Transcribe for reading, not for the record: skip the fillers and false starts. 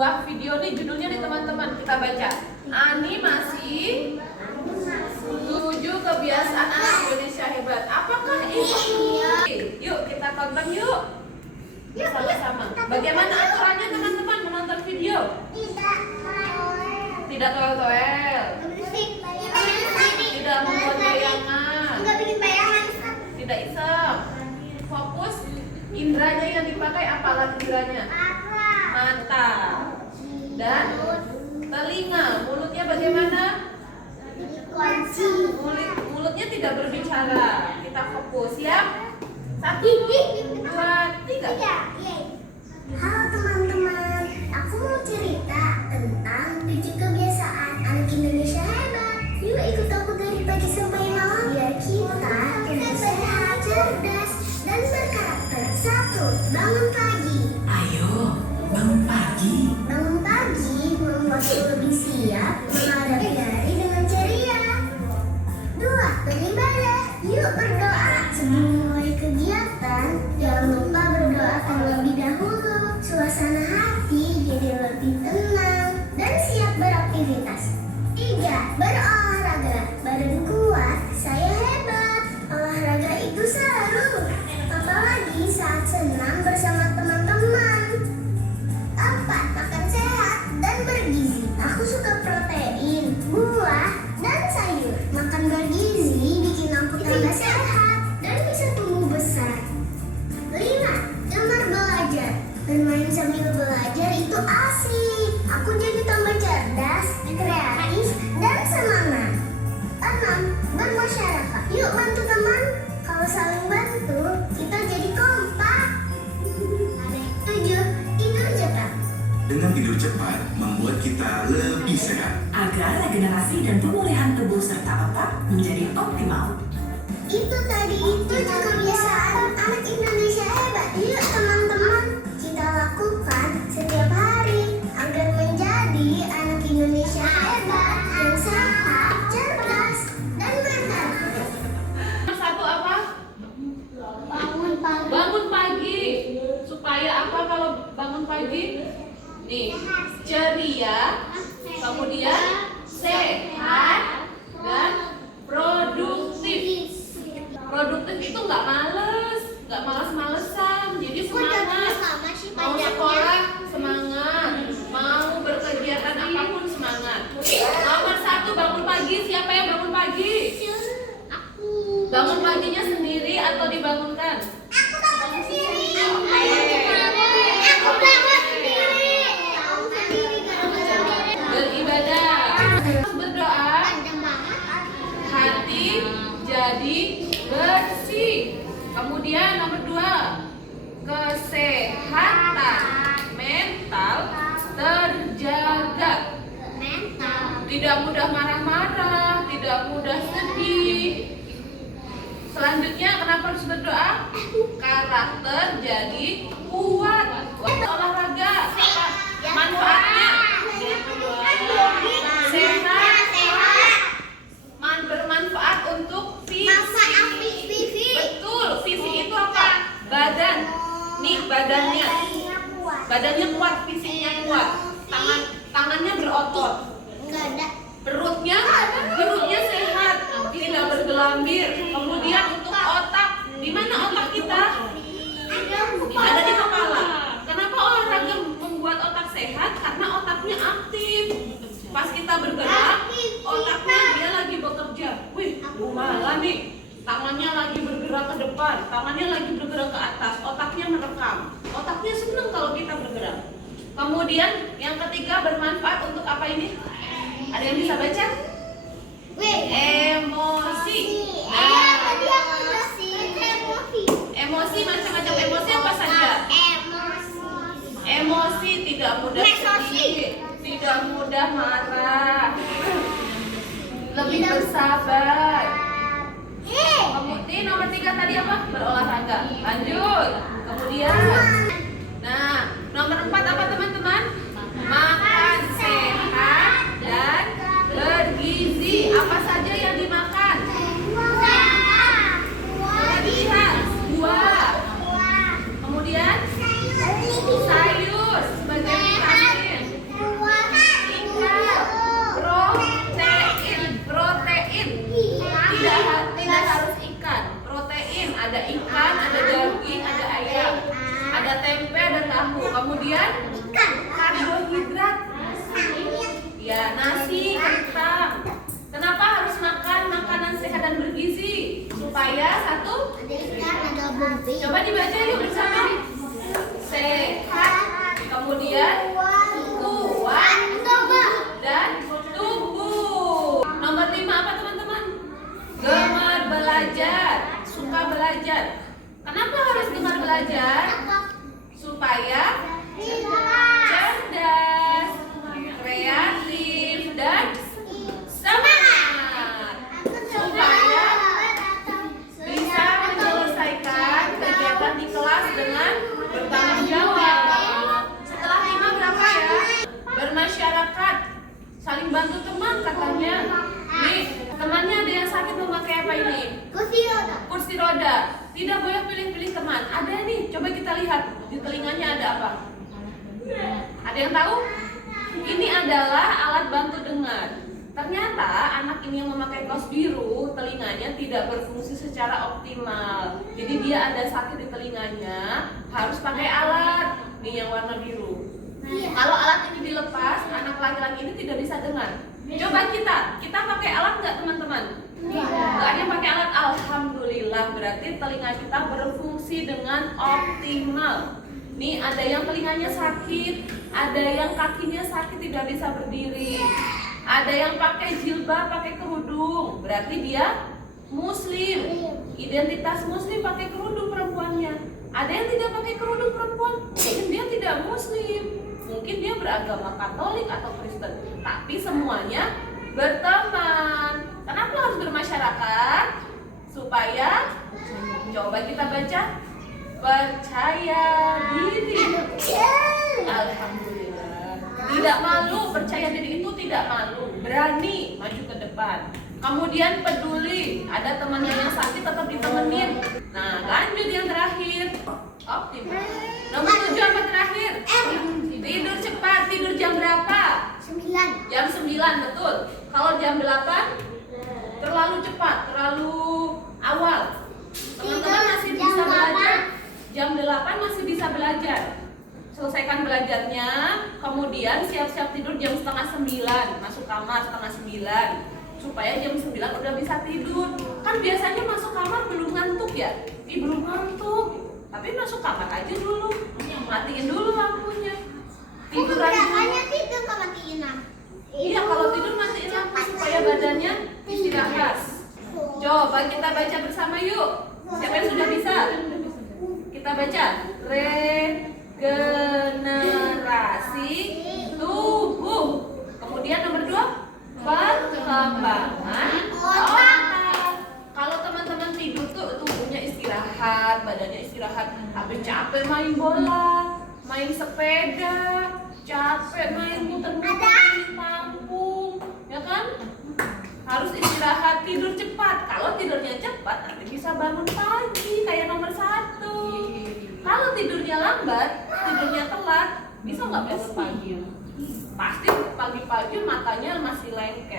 sebuah video nih, judulnya nih teman-teman, kita baca. Animasi 7 kebiasaan Indonesia hebat. Apakah ini? Yuk kita tonton yuk. Sama-sama. Bagaimana aturannya teman-teman menonton video? Tidak toel-toel. Tidak membuat bayangan. Tidak iseng. Fokus. Indranya yang dipakai apa alat indranya? Mata dan telinga. Mulutnya bagaimana? Mulutnya tidak berbicara. Kita fokus ya. 1, 2, 3. Halo teman-teman, aku mau cerita tentang 7 kebiasaan anak Indonesia hebat. Yuk ikut aku dari pagi sampai malam biar kita tumbuh sehat, cerdas, dan berkarakter. 1. Bangun pagi. Ayo, bangun pagi. Bangun pagi membuatku lebih siap menghadapi hari dengan ceria. 2. Beribadah. Yuk berdoa. Sebelum mulai kegiatan, jangan lupa berdoa terlebih dahulu. Suasana hati jadi lebih tenang dan siap beraktivitas. 3. Berolahraga. Badan kuat, saya hebat. Olahraga itu seru, apalagi saat senang bersama teman-teman. 4. Makan sehat dan bergizi. Aku suka protein, buah, dan sayur. Makan bergizi bikin aku tambah sehat dan bisa tumbuh besar. 5. Gemar belajar. Bermain sambil belajar itu asik. Aku jadi tambah cerdas, kreatif, dan semangat. 6. Bermasyarakat. Yuk bantu teman. Kalau saling bantu, kita jadi kompak. 7. Tidur cepat. Dengan tidur cepat membuat kita lebih sehat. Agar regenerasi dan pemulihan tubuh serta otak menjadi optimal. Itu tadi 7 kebiasaan anak Indonesia hebat. Yuk teman-teman, kita lakukan setiap hari agar menjadi anak Indonesia hebat yang sehat, cerdas, dan berkarakter. 1 apa? Bangun pagi. Supaya apa kalau bangun pagi? Nih, ceria, kemudian sehat dan produktif. Produktif itu nggak males-malesan, jadi semangat. Mau sekolah semangat, mau berkegiatan apapun semangat. Nomor 1 bangun pagi. Siapa yang bangun pagi? Bangun paginya sendiri atau dibangunkan? Aku bangun sendiri. Beribadah, berdoa, hati jadi bersih. Kemudian nomor 2, kesehatan mental terjaga. Tidak mudah marah-marah, tidak mudah sedih. Selanjutnya kenapa harus berdoa? Karakter jadi kuat. Olahraga apa manfaatnya? Sehat, bermanfaat untuk fisik. Betul, fisik itu apa? Badan. Nih badannya kuat, fisiknya kuat. Tangannya berotot. Perutnya sehat, tidak bergelambir. Kemudian untuk otak, di mana otak kita? Ada di kepala. Kenapa olahraga membuat otak sehat? Karena otaknya aktif. Pas kita bergerak, otaknya dia lagi bekerja. Wih, malah nih. Tangannya lagi bergerak ke depan, tangannya lagi bergerak ke atas, otaknya merekam. Otaknya senang kalau kita bergerak. Kemudian yang ketiga bermanfaat untuk apa ini? Ada yang bisa baca? Emosi. Emosi macam-macam emosi apa saja? Emosi tidak mudah sedih, tidak mudah marah, lebih bersabar. Kemudian nomor 3 tadi apa? Berolahraga. Lanjut. Kemudian, nah nomor 4 apa teman-teman? Makan sehat dan bergizi. Apa saja yang dimakan? Berlebihan. Buah. Kemudian sayur sebagai vitamin. dibaca yuk bersama. Sehat, kemudian kuat dan tumbuh. Nomor 5 apa teman-teman? Gemar belajar, suka belajar. Kenapa harus gemar belajar? Supaya cerdas, kreatif, dan semangat. Supaya bisa menyelesaikan kegiatan di kelas dengan bertanggung jawab. Setelah 5 berapa ya? Bermasyarakat, saling bantu teman katanya. Nih, temannya ada yang sakit memakai apa ini? Kursi roda. Tidak boleh pilih-pilih teman. Ada nih, coba kita lihat di telinganya ada apa? Ada yang tahu? Ini adalah alat bantu dengar. Ternyata anak ini yang memakai kaos biru, telinganya tidak berfungsi secara optimal. Jadi dia ada sakit di telinganya, harus pakai alat nih yang warna biru. Kalau alat ini dilepas, anak laki-laki ini tidak bisa dengar. Coba kita pakai alat nggak teman-teman? Nggak ada yang pakai alat. Alhamdulillah, berarti telinga kita berfungsi dengan optimal. Nih ada yang telinganya sakit, ada yang kakinya sakit tidak bisa berdiri, ada yang pakai jilbab, pakai kerudung, berarti dia muslim. Identitas muslim pakai kerudung perempuannya. Ada yang tidak pakai kerudung perempuan, mungkin dia tidak muslim, mungkin dia beragama Katolik atau Kristen. Tapi semuanya berteman. Kenapa harus bermasyarakat? Supaya, coba kita baca, percaya diri. Alhamdulillah. Tidak malu, percaya diri itu tidak malu, berani maju ke depan. Kemudian peduli, ada temannya yang sakit tetap ditemenin. Nah, lanjut yang terakhir, optimal. Nomor 7 apa terakhir? Tidur cepat. Tidur jam berapa? 9. Jam 9, betul. Kalau jam 8 terlalu cepat, terlalu awal. Teman-teman masih Jam bisa 8. belajar. Jam 8 masih bisa belajar. Selesaikan belajarnya, kemudian siap-siap tidur jam setengah 9, masuk kamar setengah 9, supaya jam 9 udah bisa tidur. Kan biasanya masuk kamar belum ngantuk ya? Belum ngantuk, tapi masuk kamar aja dulu, matiin dulu lampunya, tiduran dulu. Tidur kalau matiin lampu. Iya, kalau tidur matiin lampu supaya badannya istirahat. Coba kita baca bersama yuk. Siapa yang sudah bisa? Kita baca. Regenerasi tubuh. Kemudian nomor 2, perkembangan otak. Kalau teman-teman tidur tuh tubuhnya istirahat, badannya istirahat. Tapi capek main bola, main sepeda, capek main muter-muter di kampung, ya kan? Harus istirahat, tidur cepat. Kalau tidurnya cepat, nanti bisa bangun pagi kayak nomor 1. Kalau tidurnya lambat, tidurnya telat, bisa nggak bangun pagi? Pasti pagi-pagi matanya masih lengket.